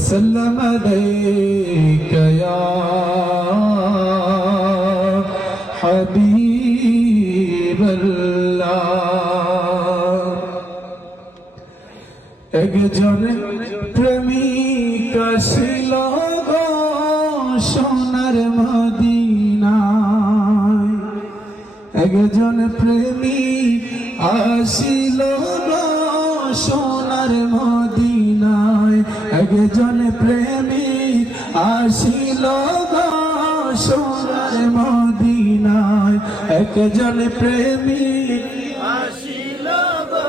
وسلم عليك يا حبيب الله একজন প্রেমিক আসিল গো সোনার মদিনায় একজন প্রেমিক আসিল গো সোনার মদিনায় একজন প্রেমিক আসিল গো সোনার মদিনায় একজন প্রেমিক আসিল গো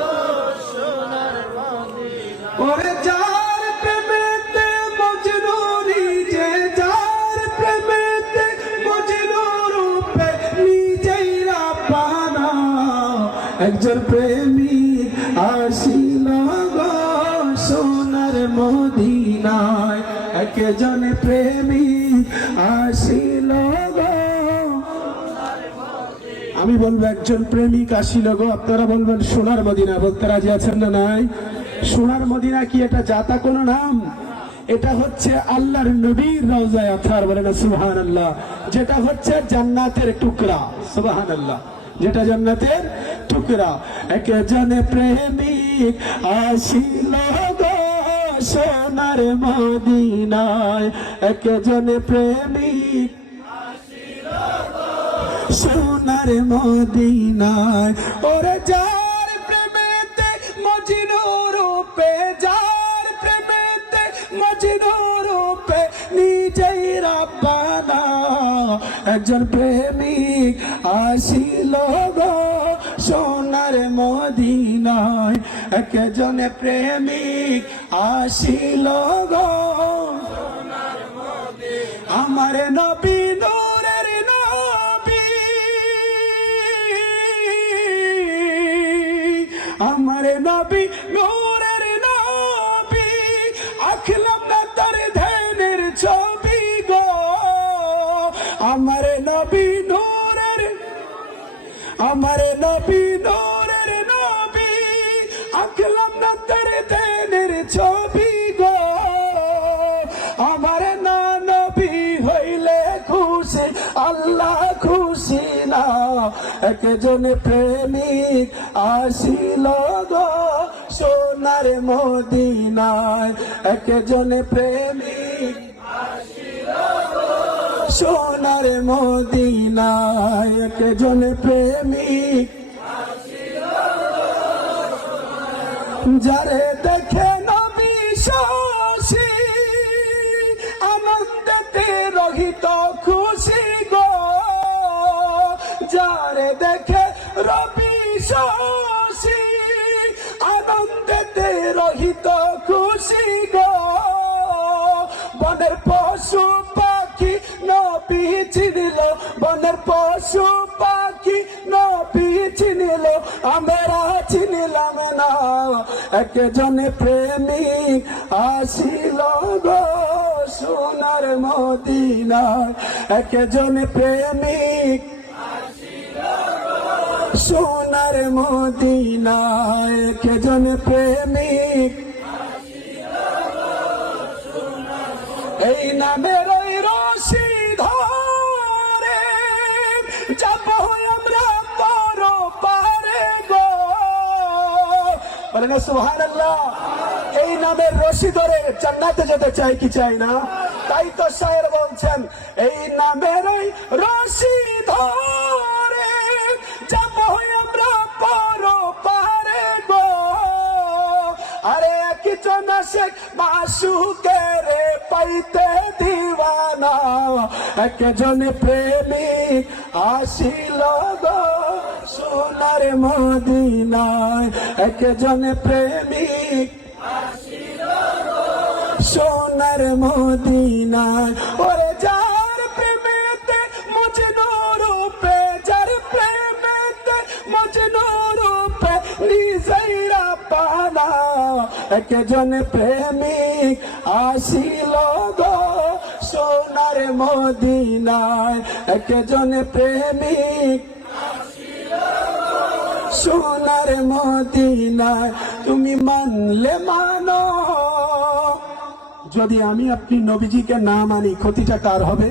সোনার মদিনায় ওরে যার প্রেমেতে মজনুরি যে যার প্রেমেতে মজনু রূপে নিজেই রাব্বানা একজন প্রেমিক আসিল গো সোনার মদিনায় একজন প্রেমিক আসিল গো আমি বলবো একজন প্রেমিক আসিল গো আপনারা বলবেন সোনার মদিনা বলতে রাজি আছেন না নাই সোনার মদিনা কি এটা জাতা কোন নাম এটা হচ্ছে আল্লাহর নবীর রওজায়ে আতহার বলেন সুবহানাল্লাহ যেটা হচ্ছে জান্নাতের টুকরা সুবহানাল্লাহ যেটা জান্নাতের টুকরা একজন প্রেমিক আসিল গো সোনার মদিনায় একজন প্রেমিক আসিল গো সোনার মদিনায় ওরে যার প্রেমেতে মজনু রূপে যার প্রেমেতে মজনু রূপে নিজেই রাব্বানা একজন প্রেমিক আসিল গো সোনার মদিনায় একজন প্রেমিক আসিল গো সোনার মদিনায় আমার নবী নূরের নবী আমার নবী নূরের নবী আখলাম না তার ধ্যানের ছবি গো আমার নবী নূরের আমার নবী নূরের নবী আখলাম না তার ধ্যানের ছবি গো আমার না নবী হইলে খুশি আল্লাহ খুশি না একজন প্রেমিক আসিল গো সোনার মদিনায় একজন প্রেমিক আসিল গো সোনার মদিনায় একজন প্রেমিক আসিল গো যারে দেখে নবী শশী আনন্দেতে রহিত খুশি গো যারে দেখে রবি শশী আনন্দেতে রহিত খুশি গো বনের পশু পাখি নবী চিনিল বনের পশু পাখি নবী চিনিল আমরা চিনিলাম না একজন প্রেমিক আসিল গো সোনার মদিনায় একজন প্রেমিক সোনার মদিনায় একজন প্রেমিক এই নামের ওই রশি ধরে যাব আমরা পর পারে গো বলেন সুবহানাল্লাহ এই নামের রশি ধরে জান্নাতে যেতে চাই কি চাই না তাই তো শায়ের বলছেন এই নামের ওই রশি ধরে যাব আমরা পর পারে গো আরে কি জনশেখ মাসুকের পাইতে দিওয়ানা একজন প্রেমিক আসিল গো সোনার মদিনায় একজন প্রেমিক আসিল গো সোনার মদিনায় ওরে যার প্রেমেতে মজনু রূপে যার প্রেমেতে মজনু রূপে নিজেই রাব্বানা একজন প্রেমিক আসিল গো সোনার মদিনায় একজন প্রেমিক সোনার মদিনায় তুমি মানলে মানো যদি আমি আপনি নবীজিকে না মানি ক্ষতিটা কার হবে?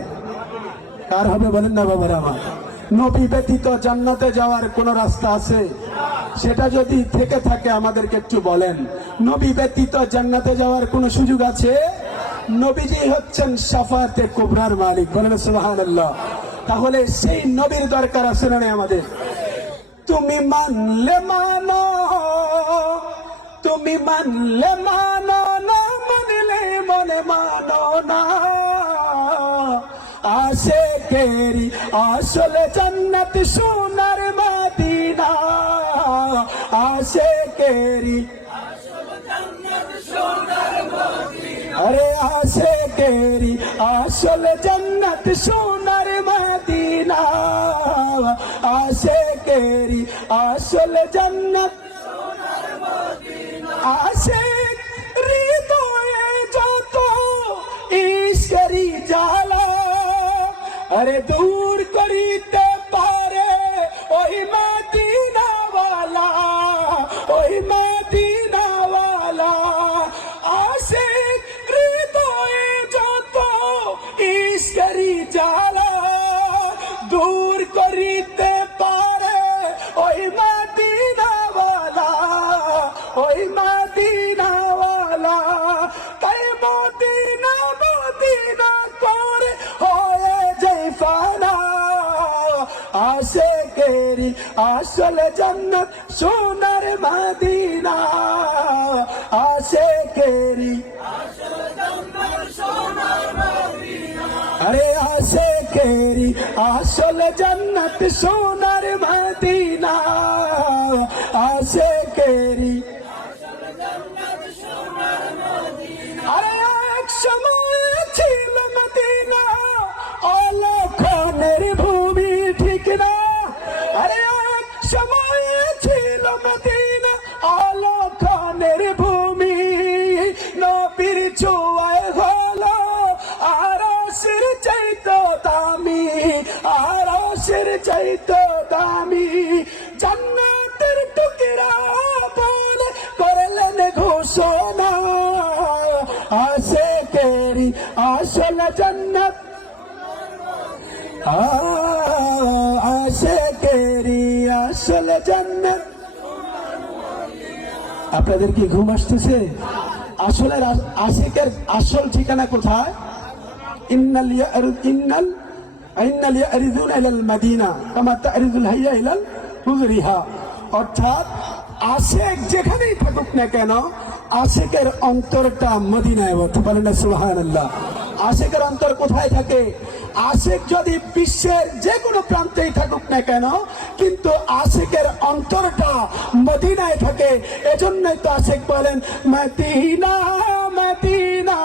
কার হবে বলেন না বাবারা আমার? নবী ব্যতীত জান্নাতে যাওয়ার কোন রাস্তা আছে? সেটা যদি থেকে থাকে আমাদেরকে একটু বলেন। নবী ব্যতীত জান্নাতে যাওয়ার কোন সুযোগ আছে? নবীজি হচ্ছেন শাফাতে কুবরার মালিক, বলেন সুবহানাল্লাহ। তাহলে সেই নবীর দরকার আছে না আমাদের? তুমি মানলে মানো, তুমি মানলে মানো, না মানলে মনে মানো না। আশিকেরি আসল জান্নাত সোনার মদিনা, আশিকেরি अरे आशे केरी आशल जन्नत सोनार मदीना, आशे केरी आशल जन्नत आशे हृदये যত ঈশ্বরী জ্বালা, अरे दूर করিতে পারে ওই মদিনাওয়ালা, ওই মদিনাওয়ালা। आशे हृदये যত ঈশ্বরী জ্বালা, দূর করিতে পারে ওই মদিনাওয়ালা, ওই মদিনাওয়ালা। তাই মদিনা মদিনা করে হয়ে যাই ফানা, আশিকেরি আসল জান্নাত সোনার মদিনা, আশিকেরি अरे आशिकेरी আসল জান্নাত সোনার মদিনা, আশিকেরি। আরে এক সময় ছিল মদিনা অলক্ষণের ভূমি, ঠিক না? আরে এক সময় ছিল মদিনা অলক্ষণের ভূমি, নবীর ছোঁয়ায় হলো আরশের চাইতে দামি, আরশের চাইতে দামি। জান্নাতের টুকরা বলে করলেন ঘোষণা, আশিকেরি আসল জান্নাত, আশিকেরি আসল জান্নাত। আপনাদের কি ঘুম আসতেছে? আসলে আশিকের আসল ঠিকানা কোথায়? ইন্নাল ইয়ারিদুনা ইলাল মাদিনা কামা তারিদুল হাইয়া ইলাল হুজরিহা। অর্থাৎ আশিক যেখানেই থাকুক না কেন, আশিকের অন্তরটা মদিনায়। বলেন না সুবহানাল্লাহ। আশিকের অন্তর কোথায় থাকে? আশিক যদি বিশ্বের যে কোনো প্রান্তেই থাকুক না কেন, কিন্তু আশিকের অন্তরটা মদিনায় থাকে। এজন্যই তো আশিক বলেন মদিনা মদিনা,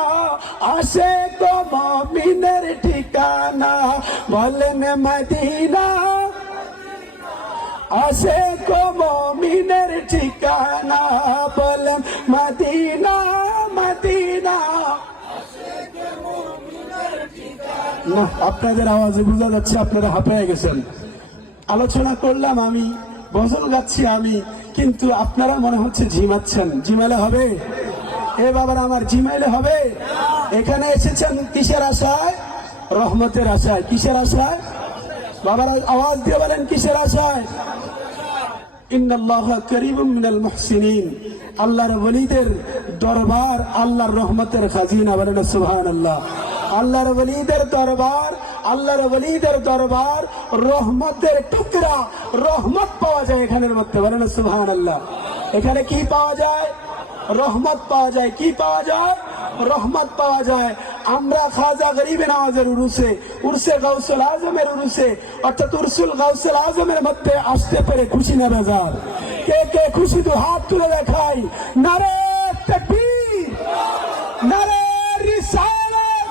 আশিক মুমিনের ঠিকানা। বলেন মদিনা, আশিক মুমিনের ঠিকানা। বলেন মদিনা মদিনা। না, আপনাদের আওয়াজে বোঝা যাচ্ছে আপনারা হাঁপিয়ে গেছেন। আলোচনা করলাম আমি, গজল গাচ্ছি আমি, কিন্তু আপনারা মনে হচ্ছে ঝিমাচ্ছেন। ঝিমাইলে হবে? এ বাবার আমার, ঝিমাইলে হবে? এখানে এসেছেন কিসের আশায়? রহমতের আশায়। কিসের আশায়? বাবার আওয়াজ দিয়ে বলেন কিসের আশায়? ইন্নাল্লাহা করিবুম মিনাল মুহসিনিন। আল্লাহর ওলিদের দরবার আল্লাহর রহমতের খাজিনা। বলেন সুবহানাল্লাহ। আল্লাহর ওলিদের দরবার, আল্লাহর ওলিদের দরবার রহমতের টুকরা, রহমত পাওয়া যায় এখানের মধ্যে। বলেন সুবহানাল্লাহ। এখানে কি পাওয়া যায়? রহমত পাওয়া যায়। কি পাওয়া যায়? রহমত পাওয়া যায়। আমরা খাজা গরিবে নওয়াজের উরুসে, উরসে গাউসুল আজমের উরুসে, অর্থাৎ উরসুল গাউসুল আজমের মধ্যে আসতে পেরে খুশি না বেজার? কে কে খুশি? তো হাত তুলে দেখাই। নারে তাকবীর, নারে রিসালাত,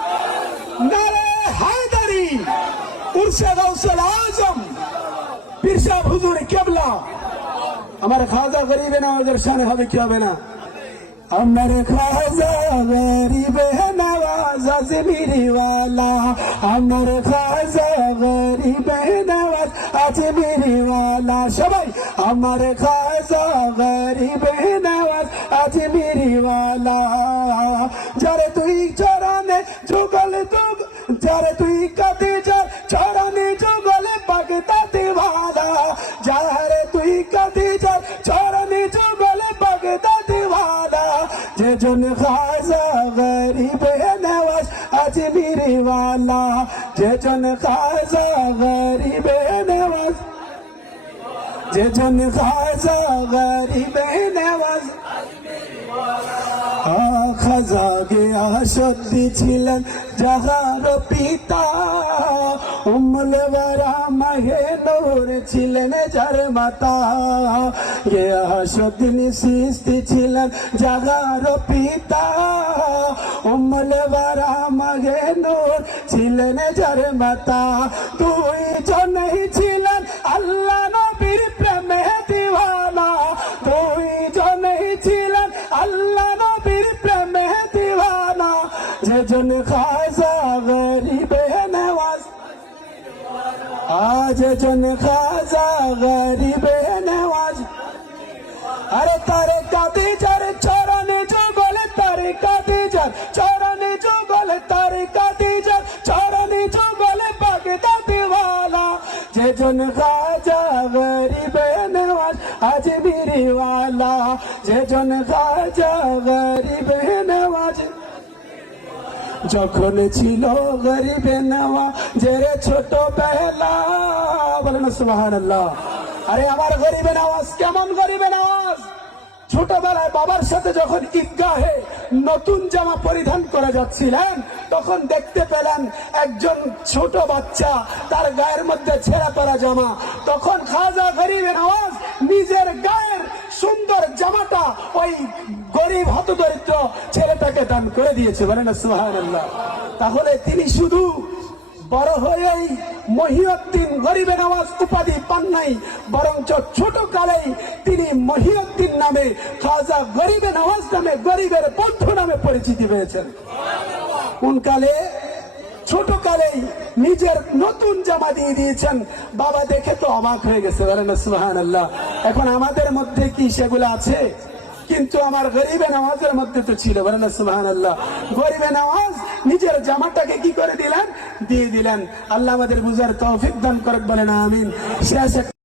নারে হায়দারি। উরসে গাউসুল আজম পীর সাহেব হুজুর কেবলা আমার খাজা গরিবে নওয়াজের শানে হবে কি হবে না? আমার খাজা গরিবে নওয়াজ আজমিরি ওয়ালা, আমার খাজা গরিবে নওয়াজ আজমিরি ওয়ালা। সবাই আমার খাজা গরিবে নওয়াজ আজমিরি ওয়ালা। যারে তুই চরণে যুগল যুগ, যারে তুই খাদিজার চরণে যুগল পাগতা দিওয়ানা, যারে তুই খাদিজার চরণে যুগল পাগতা দিওয়ানা, যে জন খাজা গরিব নওয়াজ আজমিরি ওয়ালা, যে জন খাজা গরিব নওয়াজ, যে জন খাজা গরিব নওয়াজ। খাজা গিয়া সত্যি ছিলেন যাহার পিতা, উম্মুল ওয়ারা মাহে নূর ছিলেন যার মাতা, গিয়া সত্যি সৃষ্টি ছিলেন যাহার পিতা, উম্মুল ওয়ারা মাহে নূর ছিলেন যার মাতা। দুই জনেই ছিলেন আল্লাহ নবীর প্রেমে দিওয়ানা, দুই জনেই ছিলেন আল্লাহ নবীর প্রেমে দিওয়ানা, যে জন খাজা গরিব নওয়াজ, আজ জন খাজা গরিব নওয়াজ। আরে তারে খাদিজার চরণে যুগল, তারে খাদিজার চরণে যুগল, তারে খাদিজার চরণে যুগল পাগতা দিওয়ানা, যে জন খাজা গরিব নওয়াজ আজমিরি ওয়ালা, যে জন খাজা গরিব নওয়াজ। যখন ছিল গরিব নওয়াজের ছোট বেলা, বলেন সুবহানাল্লাহ। আরে আমার গরিব নওয়াজ কেমন গরিব নওয়াজ, ছোটবেলায় বাবার সাথে যখন ঈদগাহে নতুন জামা পরিধান করে যাচ্ছিলেন, তখন দেখতে পেলেন একজন ছোট বাচ্চা, তার গায়ের মধ্যে ছেঁড়া পড়া জামা। তখন খাজা গরিব নওয়াজ নিজের গায়ের সুন্দর জামাটা ওই গরিব হতদরিদ্র ছেলেটাকে দান করে দিয়েছে, বলেন সুবহানাল্লাহ। তাহলে তিনি শুধু বড় হয়েই মহিউদ্দিন গরিব নওয়াজ উপাধি পান নাই, বরঞ্চ ছোট কালেই তিনি মহিউদ্দিন নামে, খাজা গরিব নওয়াজ নামে, গরিবের বন্ধু নামে পরিচিতি পেয়েছেন। কোন কালে? ছোট কালেই নিজের নতুন জামা দিয়ে দিয়েছেন। বাবা দেখে তো অবাক হয়ে গেছে, বলেন সুবহানাল্লাহ। এখন আমাদের মধ্যে কি সেগুলো আছে? কিন্তু আমার গরিবে নওয়াজের মধ্যে তো ছিল, বলেন সুবহানাল্লাহ। গরিবে নওয়াজ নিজের জামাটাকে কি করে দিলেন? দিয়ে দিলেন। আল্লাহ আমাদের বুঝার তৌফিক দান করুক, বলেন আমিন। শেষ